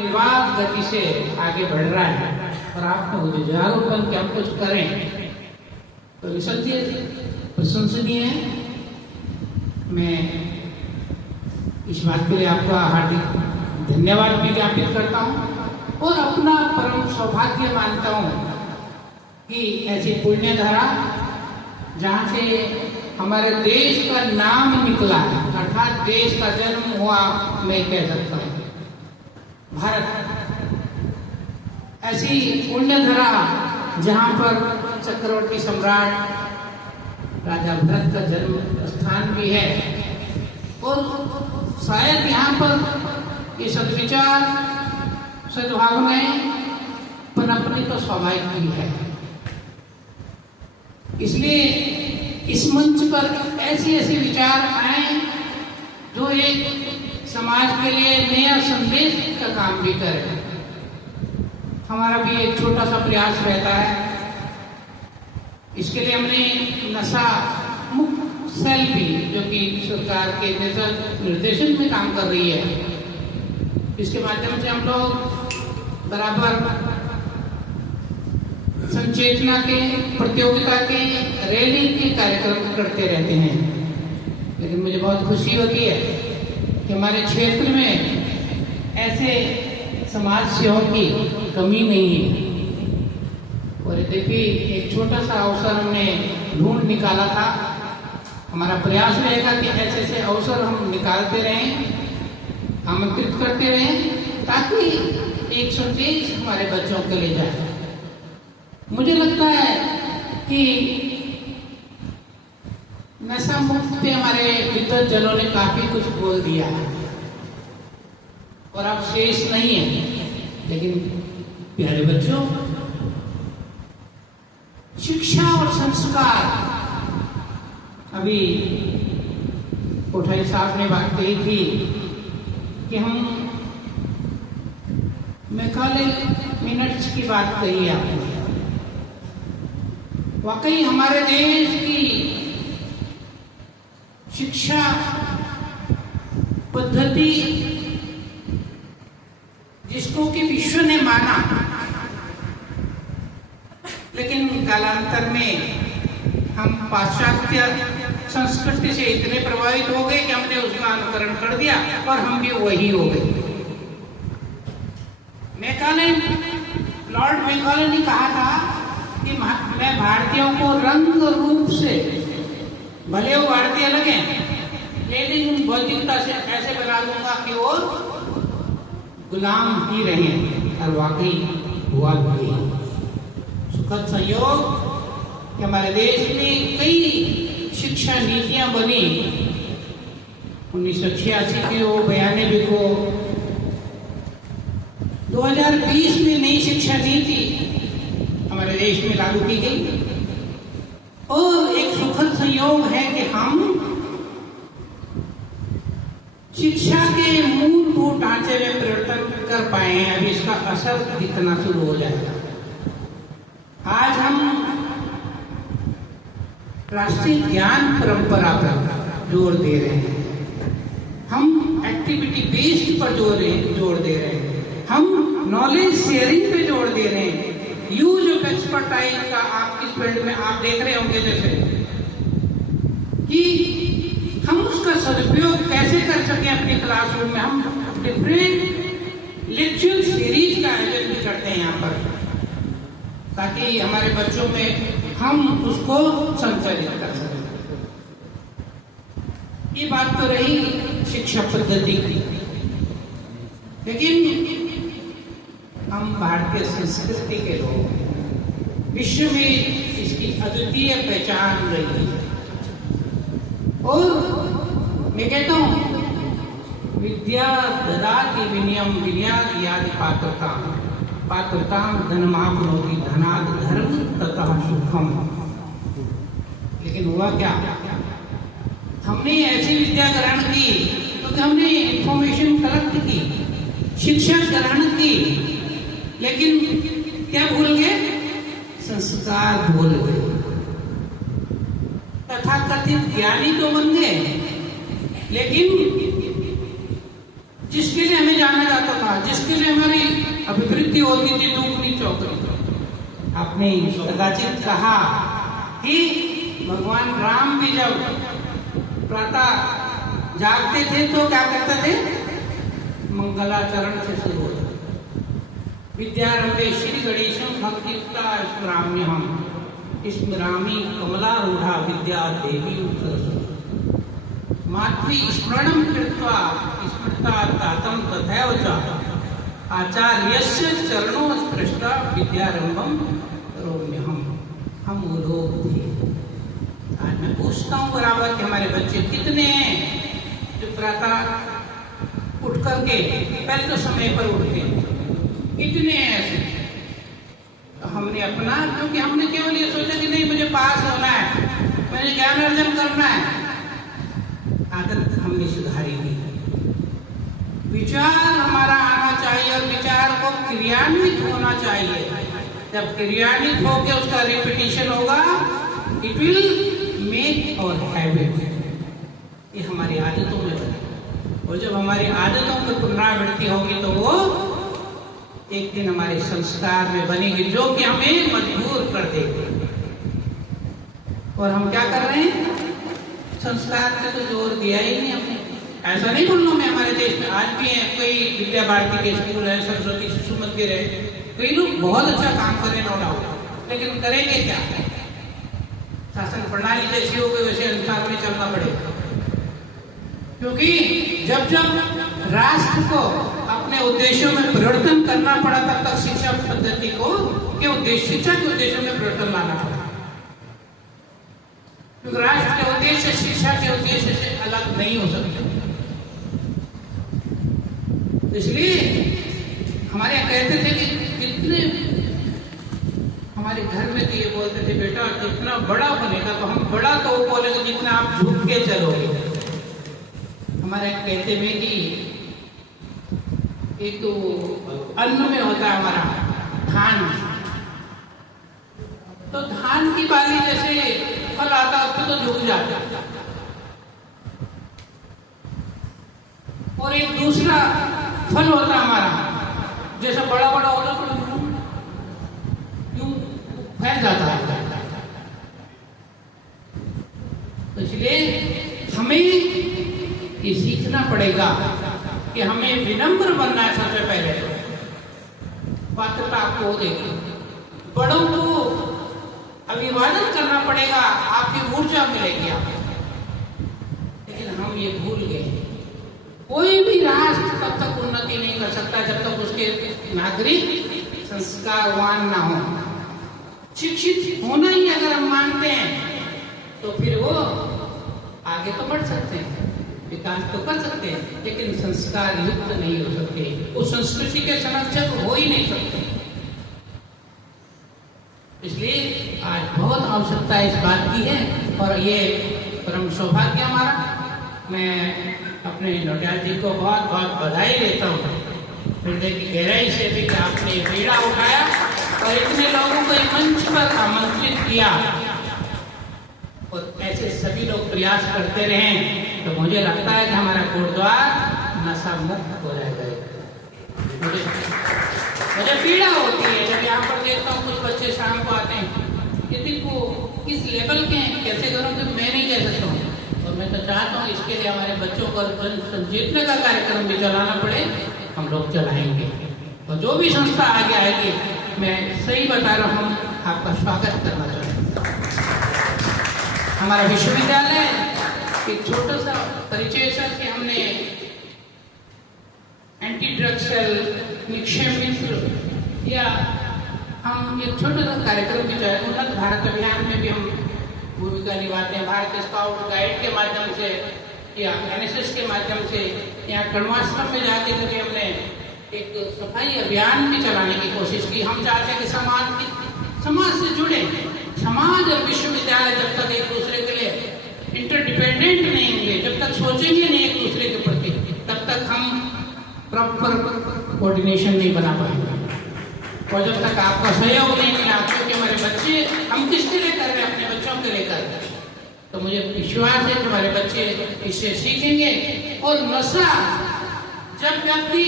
निर्वाध गति से आगे बढ़ रहा है और आपको जुझारूपन कि हम कुछ करें तो निसंदेह प्रशंसनीय है। मैं इस बात के लिए आपका हार्दिक धन्यवाद भी ज्ञापित करता हूँ और अपना परम सौभाग्य मानता हूँ कि ऐसी पुण्य धारा जहाँ से हमारे देश का नाम निकला है, अर्थात देश का जन्म हुआ, मैं कह सकता हूँ भारत ऐसी पुण्य धरा जहाँ पर चक्रवर्ती सम्राट राजा भरत का जन्म स्थान भी है और शायद यहाँ पर ये सद्विचार सद्भावनाएं पनपनी तो स्वाभाविक ही है। इसलिए इस मंच पर ऐसे ऐसे विचार आए जो एक समाज के लिए नया संदेश का काम भी करे। हमारा भी एक छोटा सा प्रयास रहता है। इसके लिए हमने नशा मुक्त सेल भी, जो कि सरकार के निर्देशन में काम कर रही है, इसके माध्यम से हम लोग बराबर संचेतना के, प्रतियोगिता के, रैली के कार्यक्रम करते रहते हैं। लेकिन मुझे बहुत खुशी होती है कि हमारे क्षेत्र में ऐसे समाज सेवक की कमी नहीं है। और देखिए एक छोटा सा अवसर हमने ढूंढ निकाला था। हमारा प्रयास रहेगा कि ऐसे ऐसे अवसर हम निकालते रहें, आमंत्रित करते रहें, ताकि एक संदेश हमारे बच्चों के लिए जाए। मुझे लगता है कि नशा मुक्त पे हमारे विद्वत जनों ने काफी कुछ बोल दिया है और अब शेष नहीं है। लेकिन प्यारे बच्चों, शिक्षा और संस्कार, अभी कोठारी साहब ने बात कही थी कि हम मैकाले मिनट्स की बात कही आपने। वाकई हमारे देश की शिक्षा पद्धति, जिसको कि विश्व ने माना, लेकिन कालांतर में हम पाश्चात्य संस्कृति से इतने प्रभावित हो गए कि हमने उसका अनुकरण कर दिया और हम भी वही हो गए। लॉर्ड मैकाले ने कहा था कि मैं भारतीयों को रंग रूप से, भले वो भारतीय लगे, लेकिन बौद्धिकता से ऐसे बना दूंगा कि वो गुलाम ही रहे। और वाकई हुआ भी। सुखद संयोग कि हमारे देश में कई शिक्षा नीतियां बनी। 1986 की हो, 92 को, 2020 में नई शिक्षा नीति हमारे देश में लागू की गई। और एक सुखद संयोग है कि हम शिक्षा के मूलभूत ढांचे में परिवर्तन कर पाए हैं। अभी इसका असर दिखना शुरू हो जाएगा। आज हम राष्ट्रीय ज्ञान परंपरा पर जोर दे रहे हैं, हम एक्टिविटी बेस्ड पर जोर दे रहे हैं, हम नॉलेज शेयरिंग पे जोर दे रहे हैं। यूज ऑफ एक्सपर्टाइज का आप इस फील्ड में आप देख रहे होंगे जैसे कि हम उसका सदुपयोग कैसे कर सकें अपने क्लासरूम में। हम डिफरेंट लेक्चर सीरीज का आयोजन भी करते हैं यहाँ पर, ताकि हमारे बच्चों में हम उसको संचालित कर सकें। ये बात तो रही शिक्षा पद्धति की, लेकिन हम भारतीय संस्कृति के लोग, विश्व में इसकी अद्वितीय पहचान रही है। और मैं कहता हूँ, विद्या ददाति विनयम विनयाद यादि पात्रता, पात्रता धनमाप्नोति धनाद धर्म ततः सुखम। लेकिन हुआ क्या? हमने ऐसी विद्या ग्रहण की क्योंकि हमने इंफॉर्मेशन कलेक्ट की, शिक्षा ग्रहण की, लेकिन क्या भूल गए? संस्कार भूल गए। तथाकथित ज्ञानी तो बन गए, लेकिन जिसके लिए हमें जाना जाता था, जिसके लिए हमारी वृत्ति होती थी दुगनी चौगनी। आपने कदाचित कहा कि भगवान राम भी जब प्रातः जागते थे तो क्या करते थे? मंगलाचरण से शुरू होता। विद्यारंभे श्री गणेशम भक्तियुक्ता स्मराम्यहम् स्मरामि कमलारूढ़ा विद्या देवी मातृ स्मरणं कृत्वा स्मृता तातं तथैव च आचार्यस्य चरणों स्पृष्टा विद्यारंभम करोम्यहम्। हम वो लोग थे। आज मैं पूछता हूँ बराबर कि हमारे बच्चे कितने हैं जो प्रातः उठ करके पहले तो समय पर उठते हैं? कितने हैं ऐसे? तो हमने अपना, क्योंकि हमने केवल ये सोचा कि नहीं मुझे पास होना है, मुझे ज्ञान अर्जन करना है, आदत हमने सुधारी दी। विचार हमारा आना चाहिए और विचार को क्रियान्वित होना चाहिए। जब क्रियान्वित होकर उसका रिपीटिशन होगा, इट विल मेक और हैबिट, ये हमारी आदतों में बने। और जब हमारी आदतों में पुनरावृत्ति होगी तो वो एक दिन हमारे संस्कार में बनेगी, जो कि हमें मजबूर कर देगी। और हम क्या कर रहे हैं? संस्कार पे तो जोर दिया ही नहीं हमने। ऐसा नहीं बोलूँ मैं, हमारे देश में आज भी है कई विद्या भारती के स्कूल है, सरस्वती शिशु मंदिर है, कई लोग बहुत अच्छा काम करें नो डाउट, लेकिन करेंगे क्या? शासन प्रणाली जैसी हो गई वैसे अनुसार में चलना पड़ेगा। क्योंकि जब जब राष्ट्र को अपने उद्देश्यों में परिवर्तन करना पड़ा तब तक शिक्षा पद्धति को के उद्देश्य, शिक्षा के उद्देश्यों में परिवर्तन लाना पड़ा। क्योंकि राष्ट्र के उद्देश्य शिक्षा के उद्देश्य से अलग नहीं हो सकते। इसलिए हमारे यहाँ कहते थे कि कितने हमारे घर में तो ये बोलते थे बेटा जितना बड़ा बनेगा तो हम बड़ा तो वो बोलेंगे जितना आप झुक के चलोगे। हमारे कहते हैं कि एक तो अन्न में होता है हमारा धान, तो धान की बाली जैसे फल आता है उसको तो झुक जाता है। और एक दूसरा फल होता है हमारा, जैसा बड़ा बड़ा होता तो यूं फैल जाता है। तो इसलिए हमें ये सीखना पड़ेगा कि हमें विनम्र बनना है। सबसे पहले पात्रता आपको देगी, बड़ों को अभिवादन करना पड़ेगा, आपकी ऊर्जा मिलेगी आपको। लेकिन हम ये भूल गए। कोई भी राष्ट्र तब तक उन्नति नहीं कर सकता जब तक उसके नागरिक संस्कारवान ना हो। शिक्षित होना ही अगर हम मानते हैं तो फिर वो आगे तो बढ़ सकते हैं, विकास तो कर सकते हैं, लेकिन संस्कार युक्त नहीं हो सकते, वो संस्कृति के संरक्षक हो ही नहीं सकते। इसलिए आज बहुत आवश्यकता इस बात की है और ये परम सौभाग्य हमारा। मैं अपने नोटियाल जी को बहुत बहुत बधाई देता हूँ हृदय की गहराई से भी कि आपने बीड़ा उठाया और इतने लोगों को एक मंच पर आमंत्रित किया। और ऐसे सभी लोग प्रयास करते रहें तो मुझे लगता है कि हमारा गुरुद्वार नशा मुक्त हो जाएगा। मुझे पीड़ा होती है जब यहाँ पर देखता हूँ कुछ बच्चे शाम को आते हैं, यदि वो किस लेवल के हैं कैसे करूँ कि मैं नहीं कह सकता हूँ। और मैं तो चाहता हूँ इसके लिए हमारे बच्चों को संजीवने का कार्यक्रम भी चलाना पड़े, हम लोग चलाएंगे। और जो भी संस्था आगे आएगी, मैं सही बता रहा हूँ, आपका स्वागत करना चाहूँगा। हमारा विश्वविद्यालय एक छोटा सा परिचय सर कि हमने एंटी ड्रग सेल, निक्षय मित्र या हम एक छोटा सा कार्यक्रम भी चलाए। उन्नत भारत अभियान में भी हम भूमिका निभाते हैं। भारत स्काउट गाइड के माध्यम से या NSS के माध्यम से यहाँ कर्माश्रम में जाके करके हमने एक सफाई अभियान भी चलाने की कोशिश की। हम चाहते हैं कि समाज से जुड़े। समाज और विश्वविद्यालय जब तक एक दूसरे के लिए इंटरडिपेंडेंट नहीं होंगे, जब तक सोचेंगे नहीं एक दूसरे के प्रति, तब तक हम प्रॉपर कोऑर्डिनेशन नहीं बना पाएंगे। और जब तक आपका सहयोग नहीं मिला, क्योंकि हमारे बच्चे हम किसके लिए कर रहे हैं? अपने बच्चों के लिए कर रहे हैं। तो मुझे विश्वास है कि हमारे बच्चे इससे सीखेंगे। और नशा जब व्यक्ति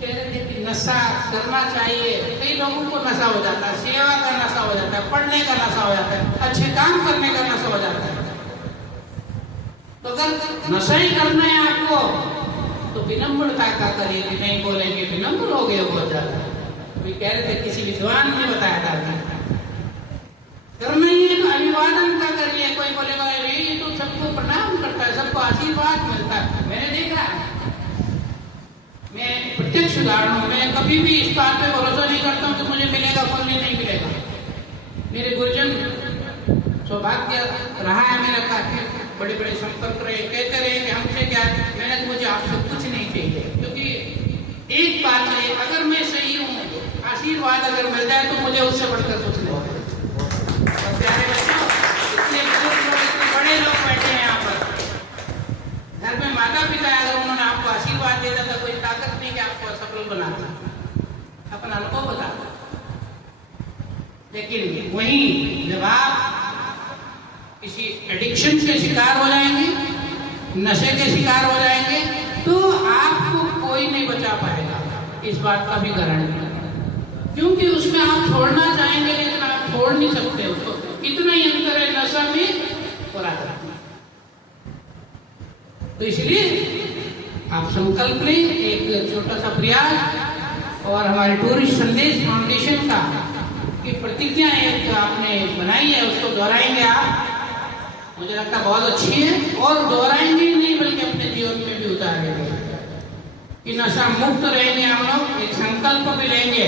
कह रहे थे कि नशा करना चाहिए। कई लोगों को नशा हो जाता है, सेवा का नशा हो जाता है, पढ़ने का नशा हो जाता है, अच्छे काम करने का नशा हो जाता है। तो अगर नशा ही करना है आपको तो विनम्रता का करिए, कि नहीं बोलेंगे विनम्र हो गए बहुत ज्यादा। अभी कह रहे थे किसी विद्वान ने बताया था करना ही है तो अभिवादन का करिए। कोई बोलेगा ये तो सबको प्रणाम करता है, सबको आशीर्वाद मिलता है। मैंने देखा, मैं प्रत्यक्ष उदाहरण हूं, मैं कभी भी इस बात पे भरोसा नहीं करता हूं कि मुझे मिलेगा फल नहीं मिलेगा। मेरे गुरुजन सौभाग्य रहा है मेरा, काफी बड़े बड़े संपर्क रहे, कहते रहे कि हमसे क्या, मैंने तो मुझे आपसे कुछ नहीं चाहिए। क्योंकि एक बात है, अगर मैं सही हूं, आशीर्वाद अगर मिल जाए तो मुझे उससे बढ़कर कुछ नहीं होगा। और प्यारे बच्चों, इतने बुजुर्ग लोग, इतने बड़े लोग बैठे हैं यहाँ पर, घर में माता पिता अगर उन्होंने आपको आशीर्वाद दे दिया, कोई ताकत नहीं कि आपको सफल बनाता, अपना अनुभव बताता। लेकिन वहीं जब आप किसी एडिक्शन के शिकार हो जाएंगे, नशे के शिकार हो जाएंगे, तो आपको कोई नहीं बचा पाएगा, इस बात का भी गारंटी है। क्योंकि उसमें आप छोड़ना चाहेंगे लेकिन आप छोड़ नहीं सकते उसको, इतना ही अंतर है नशा में और आदत में। तो इसलिए आप संकल्प लें, एक छोटा सा प्रयास, और हमारे टूरिस्ट संदेश फाउंडेशन का की प्रतिज्ञा एक आपने बनाई है, उसको दोहराएंगे आप, मुझे लगता है बहुत अच्छी है, और दोहराएंगे नहीं बल्कि अपने जीवन में भी उतारेंगे कि नशा मुक्त रहेंगे हम लोग। एक संकल्प भी लेंगे।